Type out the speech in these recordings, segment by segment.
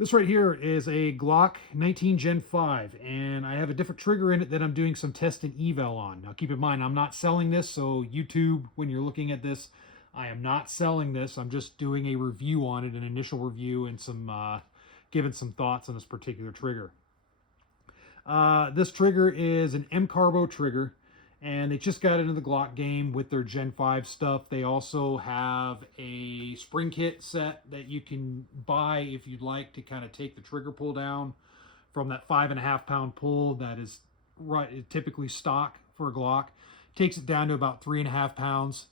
This right here is a Glock 19 Gen 5, and I have a different trigger in it that I'm doing some test and eval on. Now keep in mind, I'm not selling this, so YouTube, when you're looking at this, I am not selling this. I'm just doing a review on it, an initial review, and some giving some thoughts on this particular trigger. This trigger is an M-Carbo trigger, and they just got into the Glock game with their Gen 5 stuff. They also have a spring kit set that you can buy if you'd like to kind of take the trigger pull down from that 5.5 pound pull that is typically stock for a Glock. Takes it down to about 3.5 pounds,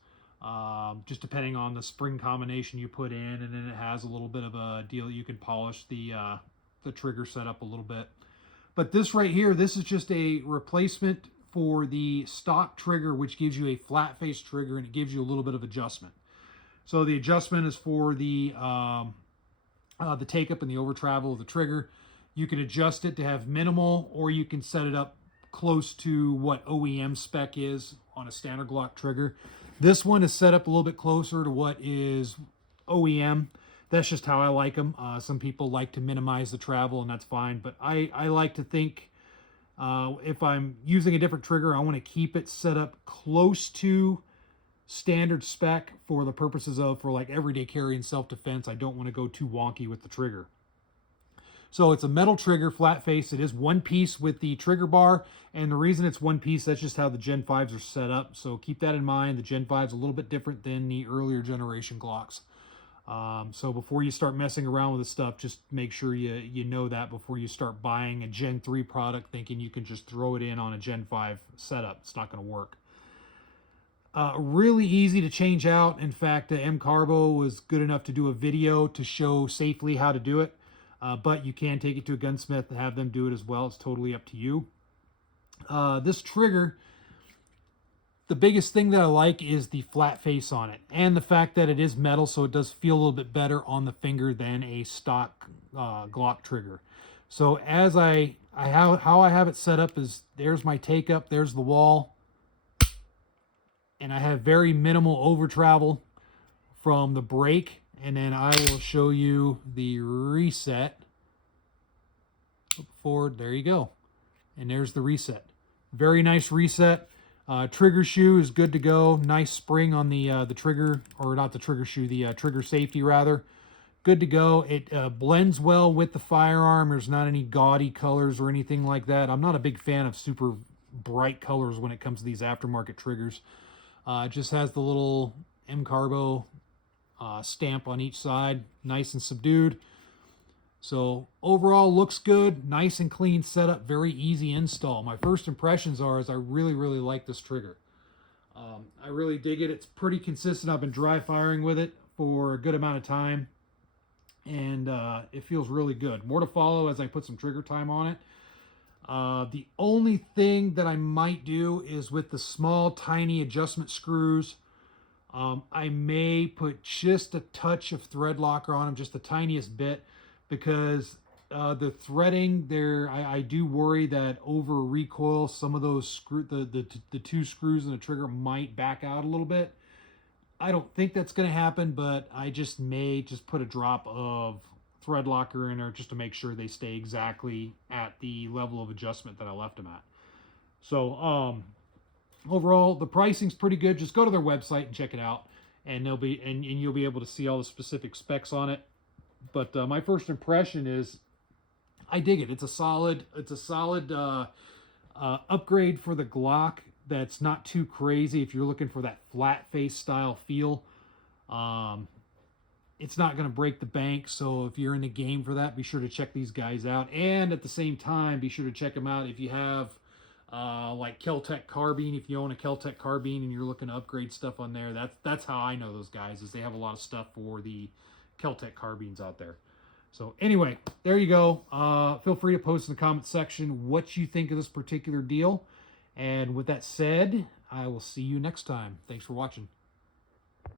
just depending on the spring combination you put in, and then it has a little bit of a deal you can polish the trigger setup a little bit. But this right here, this is just a replacement for the stock trigger, which gives you a flat face trigger, and it gives you a little bit of adjustment. So the adjustment is for the take up and the over travel of the trigger. You can adjust it to have minimal, or you can set it up close to what OEM spec is on a standard Glock trigger. This one is set up a little bit closer to what is OEM. That's just how I like them. Some people like to minimize the travel, and that's fine. But I like to think if I'm using a different trigger, I want to keep it set up close to standard spec for the purposes of, for like everyday carry and self-defense. I don't want to go too wonky with the trigger. So it's a metal trigger, flat face. It is one piece with the trigger bar, and the reason it's one piece, that's just how the Gen 5s are set up. So keep that in mind. The Gen 5 is a little bit different than the earlier generation Glocks. So before you start messing around with this stuff, just make sure you know that before you start buying a Gen 3 product thinking you can just throw it in on a Gen 5 setup. It's not going to work. Really easy to change out. In fact, M-Carbo was good enough to do a video to show safely how to do it. But you can take it to a gunsmith and have them do it as well. It's totally up to you. This trigger, the biggest thing that I like is the flat face on it, and the fact that it is metal, so it does feel a little bit better on the finger than a stock Glock trigger. So as how I have it set up is, there's my take up, there's the wall, and I have very minimal over travel from the break, and then I will show you the reset. Forward, there you go, and there's the reset. Very nice reset. Trigger shoe is good to go. Nice spring on the trigger, or not the trigger shoe, the trigger safety rather. Good to go. It blends well with the firearm. There's not any gaudy colors or anything like that. I'm not a big fan of super bright colors when it comes to these aftermarket triggers. It just has the little M-Carbo stamp on each side. Nice and subdued. So overall looks good, nice and clean setup, very easy install. My first impressions is I really like this trigger. I really dig it. It's pretty consistent. I've been dry firing with it for a good amount of time, and it feels really good. More to follow as I put some trigger time on it. The only thing that I might do is with the small tiny adjustment screws, I may put just a touch of thread locker on them, just the tiniest bit, because the threading there, I do worry that over recoil, some of those the two screws in the trigger might back out a little bit. I don't think that's going to happen, but I just may just put a drop of thread locker in there just to make sure they stay exactly at the level of adjustment that I left them at. So overall, the pricing's pretty good. Just go to their website and check it out, and you'll be able to see all the specific specs on it. But my first impression is I dig it. It's a solid upgrade for the Glock. That's not too crazy if you're looking for that flat face style feel. It's not going to break the bank, so if you're in the game for that, be sure to check these guys out. And at the same time, be sure to check them out if you have like Kel-Tec carbine. If you own a Kel-Tec carbine and you're looking to upgrade stuff on there, that's how I know those guys, is they have a lot of stuff for the Kel-Tec carbines out there. So anyway, there you go. Feel free to post in the comment section what you think of this particular deal. And with that said, I will see you next time. Thanks for watching.